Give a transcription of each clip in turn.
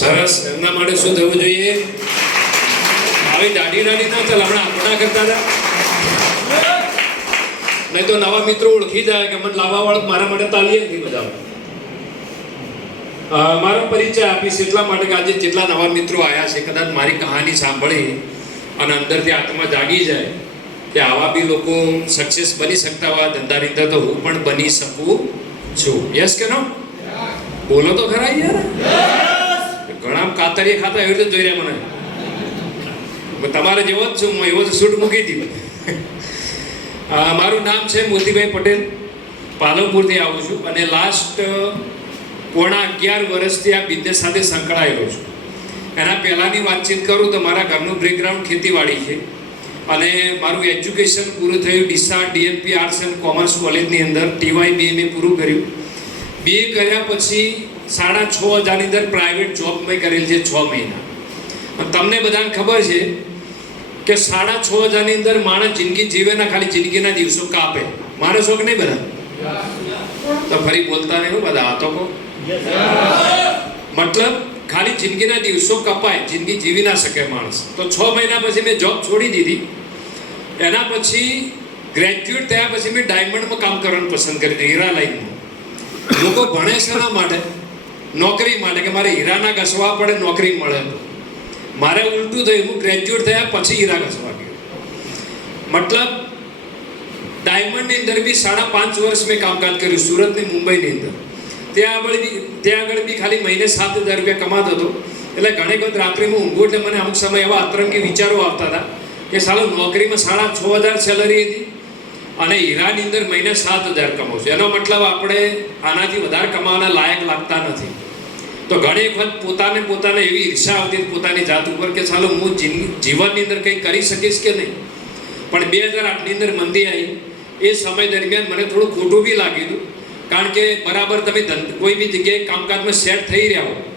સરસ. એમના માટે શું થવું જોઈએ? આવી દાઢી દાઢી ના ચાલ આપણે આપણા કરતા હતા નહીં તો નવા મિત્રો ઓળખી જાય કે મને લાવવા વાળો મારા માટે તાલીએ નથી બધા મારો પરિચય આપીશ એટલા માટે કે આજે જેટલા નવા મિત્રો આવ્યા છે કદાચ મારી કહાની સાંભળી અને અંદરથી આત્મા જાગી જાય કે આવા બી લોકો સક્સેસ બની શકતા હોય ધંધાની અંદર તો હું પણ બની શકું છું. યસ કે નો બોલો તો ખરા યાર. ઘણા કાતરીએ ખાતા એવી રીતે જોઈ રહ્યા મને. તમારે જેવો જ છું એવો જ સૂટ મૂકી દીધું મારું નામ છે મોતીભાઈ પટેલ. પાલનપુરથી આવું છું અને લાસ્ટ પોણા અગિયાર વર્ષથી આ બિઝનેસ સાથે સંકળાયેલો છું. એના પહેલાંની વાતચીત કરું તો મારા ઘરનું બ્રેકગ્રાઉન્ડ ખેતીવાડી છે. અને મારું એજ્યુકેશન પૂરું થયું Deesa DNP arts and commerce કોલેજની અંદર ટીવાય બીએ મેં પૂરું કર્યું. બીએ કર્યા પછી સાડા છ હજારની અંદર પ્રાઇવેટ જોબ મેં કરેલ છે છ મહિના. તમને બધાને ખબર છે કે સાડા છ હજારની અંદર માણસ જિંદગી જીવે ના, ખાલી જિંદગીના દિવસો કાપે. મારે શોખ નહીં બધા? તો ફરી બોલતા નહીં બધા, આ તો મતલબ ખાલી જિંદગીના દિવસો કપાય, જિંદગી જીવી ના શકે માણસ. તો છ મહિના પછી મેં જોબ છોડી દીધી. એના પછી ગ્રેજ્યુએટ થયા પછી મેં ડાયમંડમાં કામ કરવાનું પસંદ કરી દીધું, હીરા લાઈનમાં લોકો ભણે છે એના માટે. નોકરી માટે કે મારે હીરાના ઘસવા પડે, નોકરી મળે મારે ઉલટું થયું, હું ગ્રેજ્યુએટ થયા પછી હીરા ઘસવા ગયો. મતલબ, ડાયમંડની અંદર બી સાડા પાંચ વર્ષ મેં કામકાજ કર્યું, સુરતની મુંબઈની અંદર. ત્યાં આગળ બી, ત્યાં આગળ બી ખાલી મહિને સાત હજાર રૂપિયા કમાતો હતો. એટલે ઘણી વખત રાત્રે હું ઊંઘું એટલે મને અમુક સમય એવા અતરંગી વિચારો આવતા હતા કે સાલો નોકરીમાં સાડા છ હજાર સેલરી હતી અને હીરાની અંદર મહિને સાત હજાર કમાવું એનો મતલબ આપણે આનાથી વધારે કમાવાના લાયક લાગતા નથી. તો ઘણી વખત પોતાને પોતાને એવી ઈર્ષા આવતી પોતાની જાત ઉપર કે ચાલો હું જીવનની અંદર કંઈ કરી શકીશ કે નહીં? પણ બે હજાર આઠની અંદર મંદી આવી. એ સમય દરમિયાન મને થોડું ખોટું બી લાગ્યું હતું. કારણ કે બરાબર તમે કોઈ બી જગ્યાએ કામકાજમાં સેટ થઈ રહ્યા હો.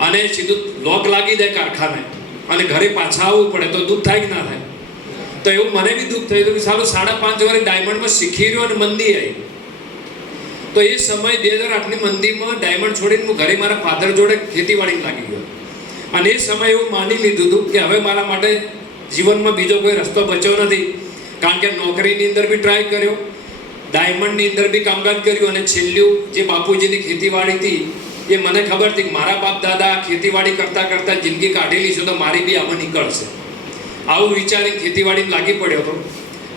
અને સીધું લોક લાગી જાય કારખાને. અને ઘરે પાછા આવવું પડે તો દુઃખ થાય કે ના થાય? તો એવું મને બી દુઃખ થયું હતું કે સારું સાડા પાંચ વર્ષ ડાયમંડમાં શીખી રહ્યો અને મંદી આવી. તો એ સમય બે હજાર આઠની મંદીમાં ડાયમંડ છોડીને હું ઘરે મારા ફાધર જોડે ખેતીવાડી લાગી ગયો. અને એ સમય એવું માની લીધું હતું કે હવે મારા માટે જીવનમાં બીજો કોઈ રસ્તો બચ્યો નથી. કારણ કે નોકરીની અંદર બી ટ્રાય કર્યો ડાયમંડની અંદર બી કામકાજ કર્યું અને છેલ્લું જે બાપુજીની ખેતીવાડી હતી, એ મને ખબર હતી કે મારા બાપ દાદા ખેતીવાડી કરતાં કરતાં જિંદગી કાઢેલી છે તો મારી બી આમાં નીકળશે. આવું વિચારી ખેતીવાડી લાગી પડ્યો હતો.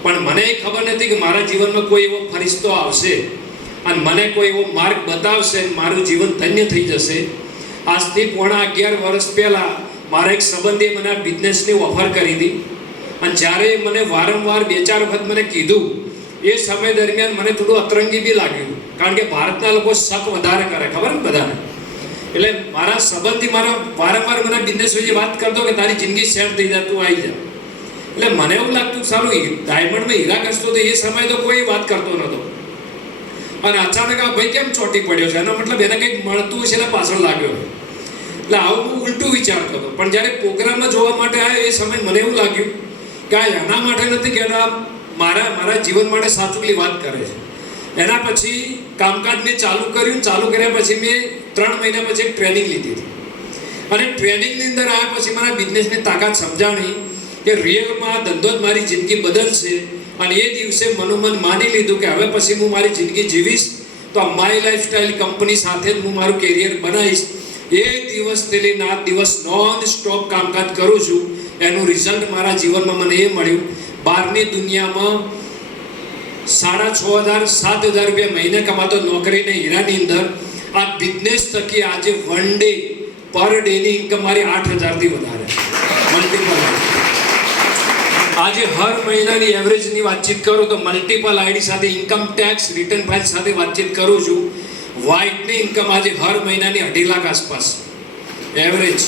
પણ મને એ ખબર નથી કે મારા જીવનમાં કોઈ એવો ફરિશ્તો આવશે. અને મને કોઈ એવો માર્ગ બતાવશે મારું જીવન ધન્ય થઈ જશે. આજથી પોણા અગિયાર વર્ષ પહેલાં મારા એક સંબંધીએ મને આ બિઝનેસની ઓફર કરી હતી. અને જ્યારે મને વારંવાર બે ચાર વખત મને કીધું, એ સમય દરમિયાન મને થોડું અતરંગી બી લાગ્યું. કારણ કે ભારતના લોકો શક વધારે કરે, ખબર ને બધાને? એટલે મારા સંબંધી મારા વારંવાર મને બિઝનેસ વિશે વાત કરતો કે તારી જિંદગી સેટ થઈ જાય તું આવી જા. એટલે મને એવું લાગતું સારું ડાયમંડમાં હીરા ઘસતો તો એ સમય તો કોઈ વાત કરતો નહોતો. અને અચાનક આ ભાઈ કેમ ચોટી પડ્યો છે? એનો મતલબ એને કંઈક મળતું હશે એટલે પાછળ લાગ્યો. એટલે આવું ઉલટું વિચારતો હતો. પણ જ્યારે પ્રોગ્રામમાં જોવા માટે આવ્યો એ સમય મને એવું લાગ્યું કે આ એના માટે નથી કે એના મારા મારા જીવન માટે સાચુકલી વાત કરે છે. એના પછી કામકાજ મેં ચાલુ કર્યું ચાલુ કર્યા પછી મેં ત્રણ મહિના પછી એક ટ્રેનિંગ લીધી હતી. અને ટ્રેનિંગની અંદર આવ્યા પછી મારા બિઝનેસની તાકાત સમજાણી કે રિયલમાં ધંધો જ મારી જિંદગી બદલશે. અને એ દિવસે મનોમન માની લીધું કે હવે પછી હું મારી જિંદગી જીવીશ, તો આ માય લાઈફસ્ટાઈલ કંપની સાથે જ હું મારું કેરિયર બનાવીશ. એ દિવસથી લઈને આ દિવસ નોન સ્ટોપ કામકાજ કરું છું. એનું રિઝલ્ટ મારા જીવનમાં મને એ મળ્યું. બહારની દુનિયામાં સાડા છ હજાર, સાત હજાર રૂપિયા મહિને કમાતો નોકરીને હીરાની અંદર. આ બિઝનેસ થકી આજે વન ડે પર ડેની ઇન્કમ મારી આઠ હજારથી વધારે. મલ્ટિપલ આજે હર મહિનાની એવરેજની વાતચીત કરું તો મલ્ટિપલ આઈડી સાથે ઇન્કમ ટેક્સ રિટર્ન ફાઇલ સાથે વાતચીત કરું છું. વ્હાઇટની ઇન્કમ આજે હર મહિનાની અઢી લાખ આસપાસ. એવરેજ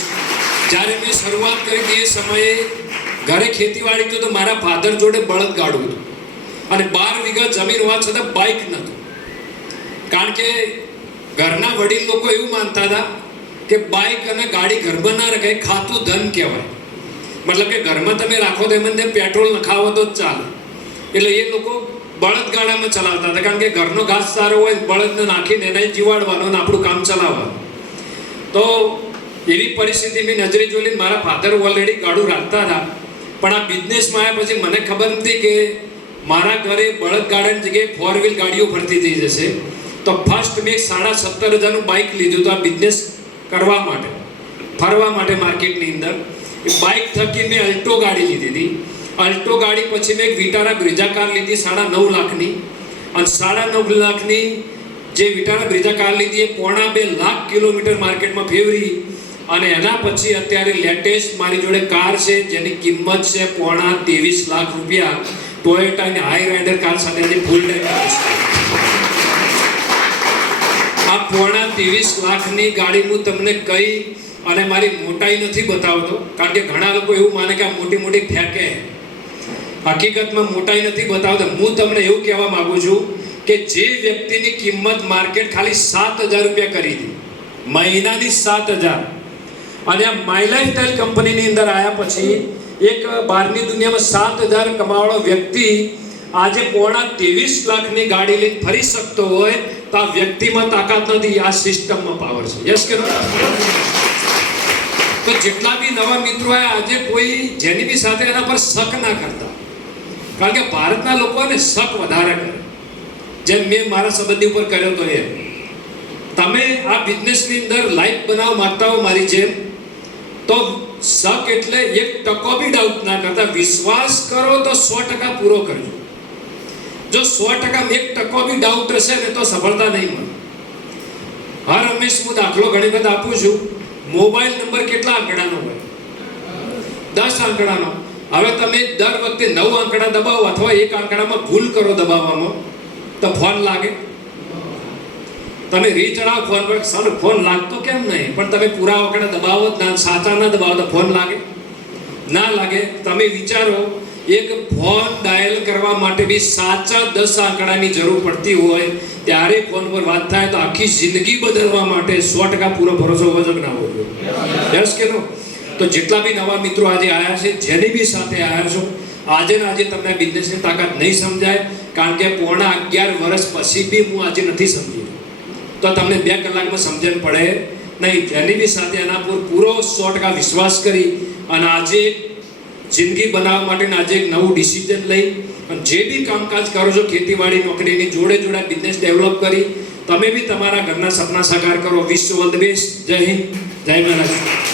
જ્યારે મેં શરૂઆત કરી હતી એ સમયે ઘરે ખેતીવાડી હતું તો મારા ફાધર જોડે બળદ ગાડું હતું. અને બાર વીઘા જમીન હોવા છતાં બાઇક નહોતું. કારણ કે ઘરના વડીલ લોકો એવું માનતા હતા કે બાઇક અને ગાડી ઘરમાં ના રખાય ખાતું ધન કહેવાય. મતલબ કે ઘરમાં તમે રાખો તો એમને પેટ્રોલ નખાવો તો જ ચાલે. એટલે એ લોકો બળદગાડામાં ચલાવતા હતા. કારણ કે ઘરનો ઘાસ સારો હોય બળદને નાખીને એને જીવાડવાનો અને આપણું કામ ચલાવવાનું. તો એવી પરિસ્થિતિ મેં નજરે જોઈ મારા ફાધર ઓલરેડી ગાડું રાખતા હતા. પણ આ બિઝનેસમાં આવ્યા પછી મને ખબર નથી કે મારા ઘરે બળદ ગાડાની જગ્યાએ ફોર વ્હીલ ગાડીઓ ફરતી થઈ જશે. તો ફર્સ્ટ મેં સાડા સત્તર હજારનું બાઇક લીધું હતું આ બિઝનેસ કરવા માટે. ફરવા માટે માર્કેટની અંદર. બાઇક થકી મેં અલ્ટો ગાડી લીધી હતી. અલ્ટો ગાડી પછી મેં એક વિટારા બ્રિજા કાર લીધી, સાડા નવ લાખની. અને સાડા નવ લાખની જે વિટારા બ્રિજા કાર લીધી, એ પોણા બે લાખ કિલોમીટર માર્કેટમાં ફેરવી. અને એના પછી અત્યારે લેટેસ્ટ મારી જોડે કાર છે, જેની કિંમત છે પોણા ત્રેવીસ લાખ રૂપિયા. ટોયોટા અને હાઈ રાઇડર કાર સાથે ફૂલ ટાઈમ આ પોણા ત્રેવીસ લાખની ગાડી હું તમને કહી અને મારી મોટાઈ નથી બતાવતો. કારણ કે ઘણા લોકો એવું માને કે આ મોટી મોટી ફેંકે. હકીકતમાં મોટાઈ નથી બતાવતો. હું તમને એવું કહેવા માગું છું કે જે વ્યક્તિની કિંમત માર્કેટ ખાલી સાત હજાર રૂપિયા કરી હતી મહિનાની સાત હજાર. અને આ માય લાઈફ કંપનીની અંદર આવ્યા પછી એક બહારની દુનિયામાં સાત હજાર કમાવાળો વ્યક્તિ આજે પોણા ત્રેવીસ લાખની ગાડી લઈને ફરી શકતો હોય તો આ વ્યક્તિમાં તાકાત નથી, આ સિસ્ટમમાં પાવર છે. યસ કે તો જેટલા બી નવા મિત્રો આવ્યા આજે કોઈ જેની બી સાથે એના પર શક ના કરતા. કારણ કે ભારતના લોકોને શક વધારે કરે. જેમ મેં મારા સંબંધી ઉપર કર્યો તો એમ. તમે આ બિઝનેસની અંદર લાઈફ બનાવવા માંગતા હો મારી જેમ, તો શક એટલે એક ટકો બી ડાઉટ ના કરતા. વિશ્વાસ કરો તો સો ટકા પૂરો કરજો. જો સો ટકા એક ટકો બી ડાઉટ હશે ને તો સફળતા નહીં મળે હર હંમેશ હું દાખલો ઘણી વખત આપું છું. મોબાઈલ નંબર કેટલા આંકડાનો હોય? દસ આંકડાનો. હવે તમે દર વખતે નવ આંકડા દબાવો અથવા એક આંકડામાં ભૂલ કરો દબાવવામાં. તો ફોન લાગે. તમે રીચડાવ ફોન પર. સર, ફોન લાગતો કેમ નહીં? પણ તમે પૂરા આંકડા દબાવો ના. સાચા ના દબાવો તો ફોન લાગે. ના લાગે. તમે વિચારો એક ફોન ડાયલ કરવા માટે બી સાચા દસ આંકડાની જરૂર પડતી હોય, ત્યારે ફોન પર વાત થાય તો આખી જિંદગી બદલવા માટે સો ટકા પૂરો ભરોસો કે ના હોવો યસ કે નો? તો જેટલા બી નવા મિત્રો આજે આવ્યા છે, જેની બી સાથે આવ્યા છો, આજે ને આજે તમને બિઝનેસની તાકાત નહીં સમજાય, કારણ કે પોણા અગિયાર વર્ષ પછી બી હું આજે નથી સમજી તો તમને બે કલાકમાં સમજણ પડે. નહીં, જેની બી સાથે એના પર પૂરો સો ટકા વિશ્વાસ કરી અને આજે જિંદગી બનાવવા માટે આજે એક નવું ડિસિઝન લઈ અને જે બી કામકાજ કરો છો, ખેતીવાડી, નોકરીની જોડે જોડે બિઝનેસ ડેવલપ કરી, તમે બી તમારા ઘરના સપના સાકાર કરો. વિશ્વ ઓલ બેસ્ટ જય હિન્દ. જય મહારાષ્ટ્ર.